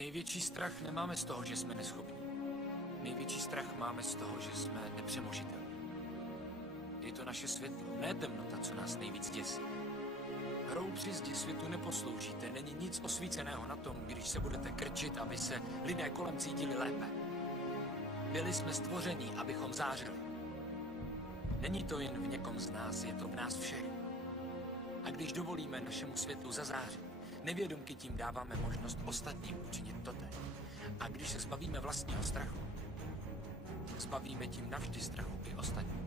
Největší strach nemáme z toho, že jsme neschopní. Největší strach máme z toho, že jsme nepřemožitelní. Je to naše světlo, ne temnota, co nás nejvíc děsí. Hrou při zdi světu neposloužíte, není nic osvíceného na tom, když se budete krčit, aby se lidé kolem cítili lépe. Byli jsme stvoření, abychom zářili. Není to jen v někom z nás, je to v nás všech. A když dovolíme našemu světlu zazářit, nevědomky tím dáváme možnost ostatním učinit totéž. A když se zbavíme vlastního strachu, zbavíme tím navždy strachu i ostatní.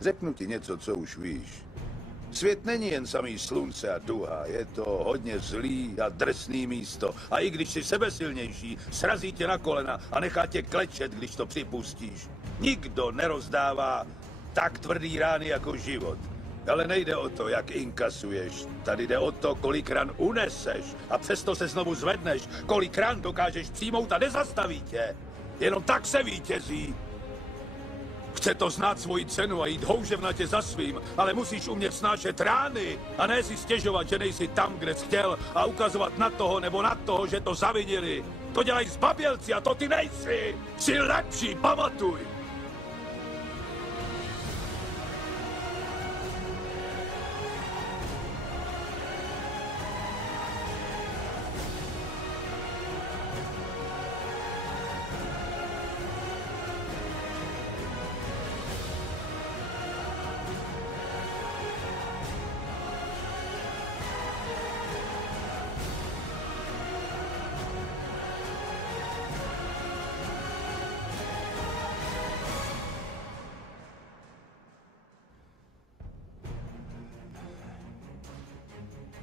Řeknu ti něco, co už víš. Svět není jen samý slunce a duha, je to hodně zlý a drsný místo. A i když jsi sebesilnější, srazí tě na kolena a nechá tě klečet, když to připustíš. Nikdo nerozdává tak tvrdý rány jako život. Ale nejde o to, jak inkasuješ. Tady jde o to, kolik ran uneseš a přesto se znovu zvedneš. Kolik ran dokážeš přijmout a nezastaví tě. Jenom tak se vítězí. Chce to znát svoji cenu a jít houževnatě za svým, ale musíš umět snášet rány a ne si stěžovat, že nejsi tam, kde jsi chtěl a ukazovat na toho nebo na toho, že to zavinili. To dělají zbabělci a to ty nejsi. Jsi lepší, pamatuj.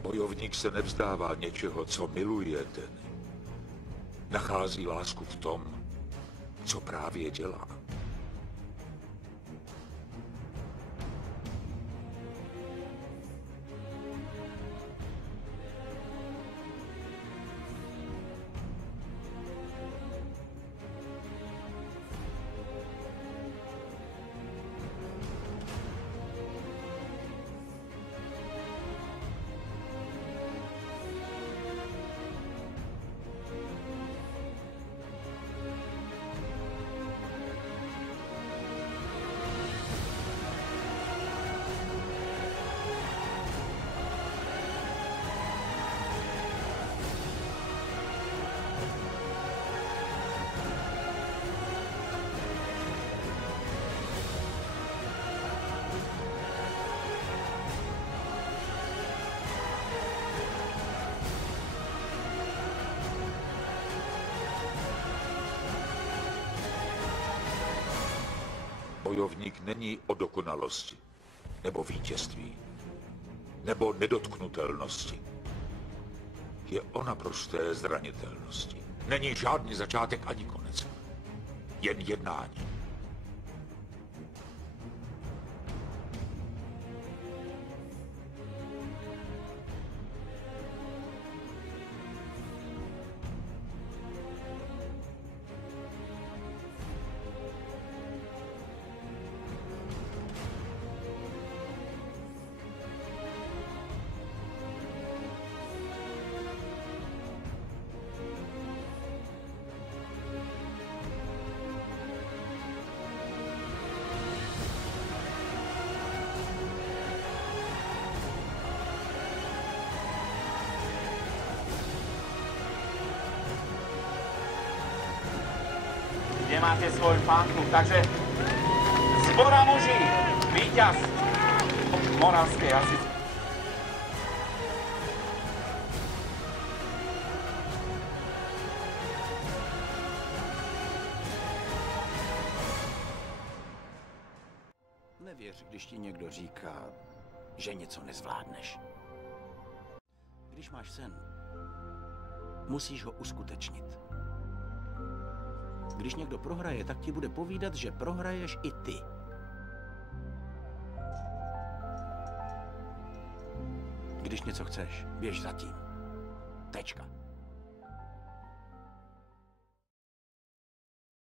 Bojovník se nevzdává něčeho, co miluje, Danny. Nachází lásku v tom, co právě dělá. Bojovník není o dokonalosti, nebo vítězství, nebo nedotknutelnosti. Je o naprosté zranitelnosti. Není žádný začátek ani konec. Jen jednání. máte svoj fanklub. Takže Zbora muží, víťaz Moravskej Asice. Nevěř, když ti někdo říká, že něco nezvládneš. Když máš sen, musíš ho uskutečnit. Když někdo prohraje, tak ti bude povídat, že prohraješ i ty. Když něco chceš, běž za tím. Tečka.